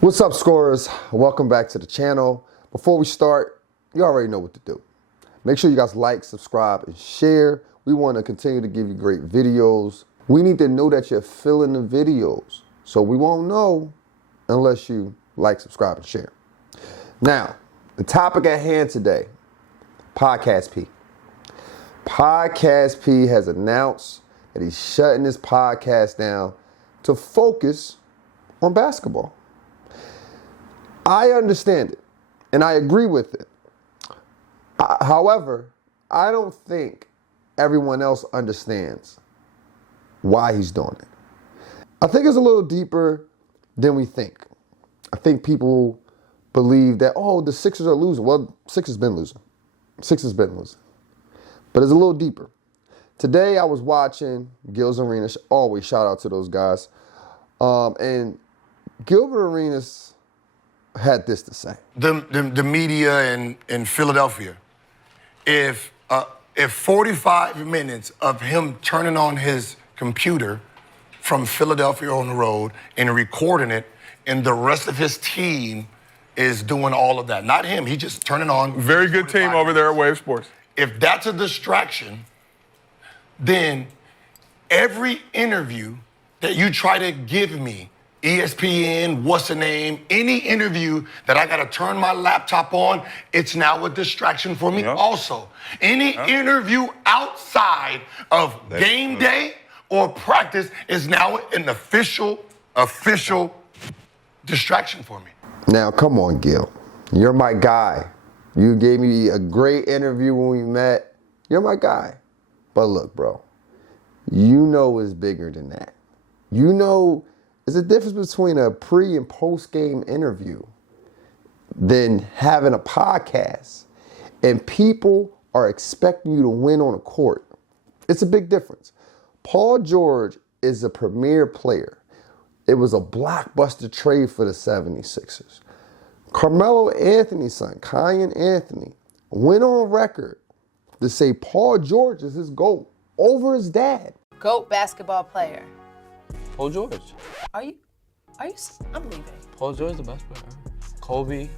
What's up, scorers? Welcome back to the channel. Before we start, you already know what to do. Make sure you guys like, subscribe, and share. We want to continue to give you great videos. We need to know that you're feeling the videos. So we won't know unless you like, subscribe, and share. Now, the topic at hand today, Podcast P. Podcast P has announced that he's shutting his podcast down to focus on basketball. I understand it, and I agree with it. However, I don't think everyone else understands why he's doing it. I think it's a little deeper than we think. I think people believe that, oh, the Sixers are losing. Well, Sixers been losing. But it's a little deeper. Today I was watching Gil's Arenas. Always shout out to those guys. And Gilbert Arenas had this to say. The media in Philadelphia, if 45 minutes of him turning on his computer from Philadelphia on the road and recording it, and the rest of his team is doing all of that. Not him, he just turning on. Very good team over there at Wave Sports. If that's a distraction, then every interview that you try to give me, ESPN, what's the name, any interview that I gotta turn my laptop on, it's now a distraction for me also. Any interview outside of game day or practice is now an official distraction for me. Now, come on, Gil. You're my guy. You gave me a great interview when we met. You're my guy. But look, bro, you know it's bigger than that. You know there's a difference between a pre and post game interview than having a podcast, and people are expecting you to win on a court. It's a big difference. Paul George is a premier player. It was a blockbuster trade for the 76ers. Carmelo Anthony's son, Kyan Anthony, went on record to say Paul George is his GOAT over his dad. GOAT basketball player. Paul George. Are you, I'm leaving. Paul George the best player. Kobe.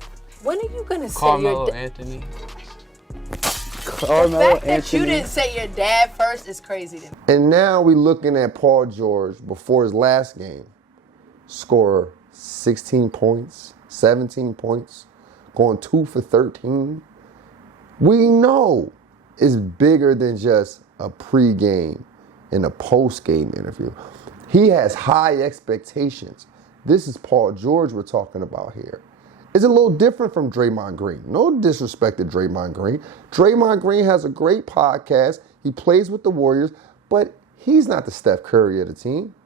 When are you gonna say Carmelo your Anthony. The fact that you didn't say your dad first is crazy to me. And now we're looking at Paul George before his last game score 16 points, 17 points, going 2 for 13. We know it's bigger than just a pregame and a postgame interview. He has high expectations. This is Paul George we're talking about here. It's a little different from Draymond Green. No disrespect to Draymond Green. Draymond Green has a great podcast. He plays with the Warriors, but he's not the Steph Curry of the team.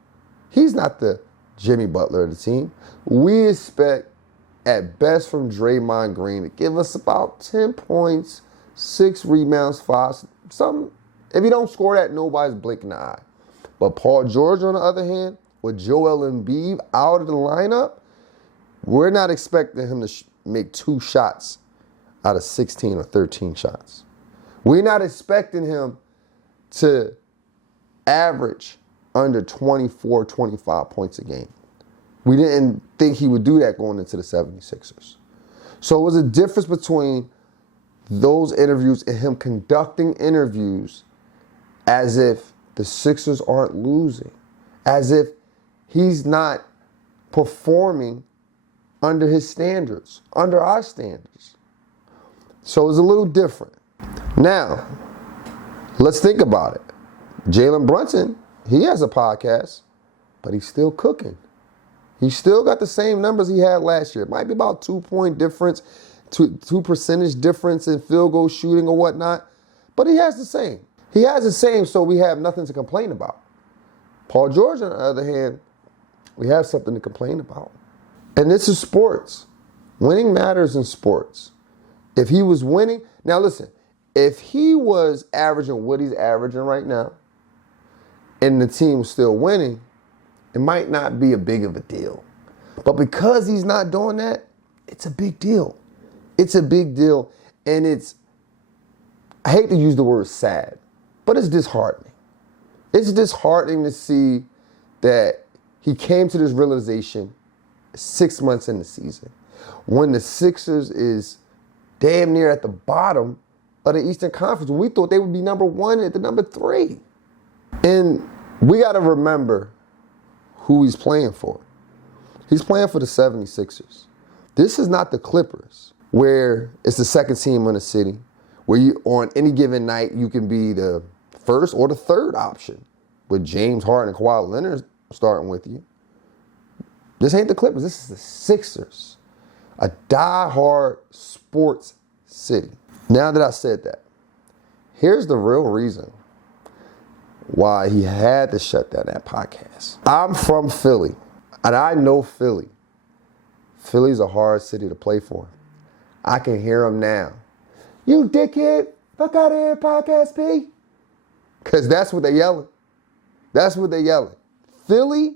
He's not the Jimmy Butler of the team. We expect, at best, from Draymond Green to give us about 10 points, 6 rebounds, 5, something. If he don't score that, nobody's blinking an eye. But Paul George, on the other hand, with Joel Embiid out of the lineup, we're not expecting him to make 2 shots out of 16 or 13 shots. We're not expecting him to average under 24, 25 points a game. We didn't think he would do that going into the 76ers. So it was a difference between those interviews and him conducting interviews as if the Sixers aren't losing, as if he's not performing under his standards, under our standards. So it's a little different. Now, let's think about it. Jalen Brunson, he has a podcast, but he's still cooking. He's still got the same numbers he had last year. It might be about 2-point difference, 2 percentage difference in field goal shooting or whatnot, but he has the same. He has the same, so we have nothing to complain about. Paul George, on the other hand, we have something to complain about. And this is sports. Winning matters in sports. If he was winning, now listen, if he was averaging what he's averaging right now, and the team was still winning, it might not be a big of a deal. But because he's not doing that, it's a big deal. It's a big deal, and I hate to use the word sad, but it's disheartening. It's disheartening to see that he came to this realization 6 months in the season. When the Sixers is damn near at the bottom of the Eastern Conference, we thought they would be number 1 at the number 3. And we got to remember who he's playing for. He's playing for the 76ers. This is not the Clippers, where it's the second team in the city, where you on any given night you can be the first or the third option with James Harden and Kawhi Leonard starting with you. This ain't the Clippers. This is the Sixers, a die-hard sports city. Now that I said that, here's the real reason why he had to shut down that podcast. I'm from Philly, and I know Philly. Philly's a hard city to play for. I can hear them now. You dickhead, fuck out of here, podcast P. Because that's what they're yelling. That's what they're yelling. Philly,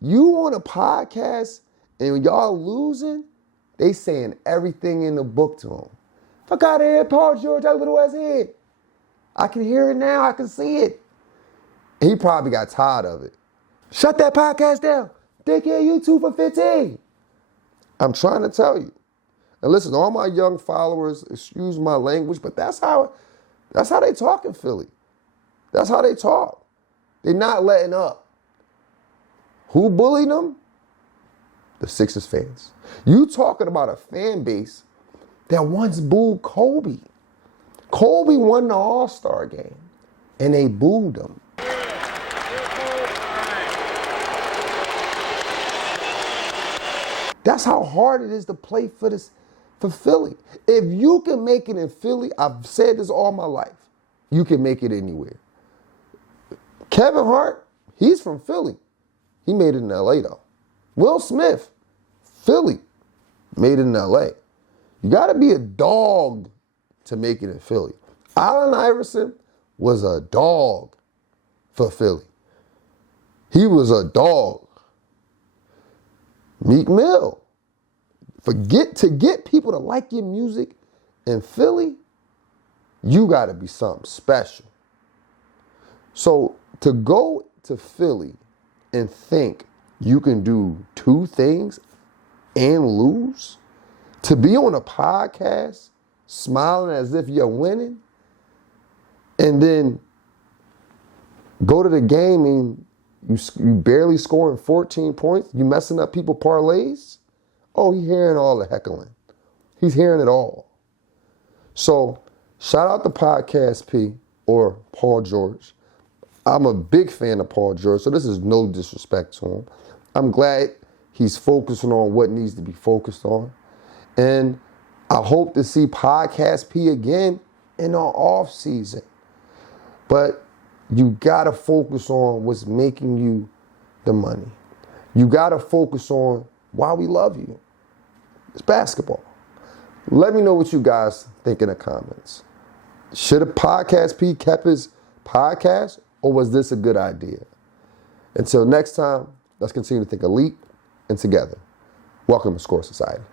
you on a podcast and y'all losing, they saying everything in the book to him. Fuck out of here, Paul George, that little ass head. I can hear it now, I can see it. He probably got tired of it. Shut that podcast down. Dickhead, you 2 for 15. I'm trying to tell you. And listen, all my young followers, excuse my language, but that's how they talk in Philly. That's how they talk. They're not letting up. Who bullied them? The Sixers fans. You talking about a fan base that once booed Kobe. Kobe won the All-Star game, and they booed him. That's how hard it is to play for Philly. If you can make it in Philly, I've said this all my life, you can make it anywhere. Kevin Hart, he's from Philly. He made it in LA though. Will Smith, Philly, made it in LA. You gotta be a dog to make it in Philly. Allen Iverson was a dog for Philly. He was a dog. Meek Mill. To get people to like your music in Philly, you got to be something special. So to go to Philly and think you can do 2 things and lose, to be on a podcast smiling as if you're winning, and then go to the game and you barely scoring 14 points, you messing up people parlays. Oh, he's hearing all the heckling. He's hearing it all. So shout out to Podcast P or Paul George. I'm a big fan of Paul George, so this is no disrespect to him. I'm glad he's focusing on what needs to be focused on. And I hope to see Podcast P again in our off season. But you gotta focus on what's making you the money. You gotta focus on why we love you. It's basketball. Let me know what you guys think in the comments. Should a Podcast P kept his podcast, or was this a good idea? Until next time, let's continue to think elite and together. Welcome to Score Society.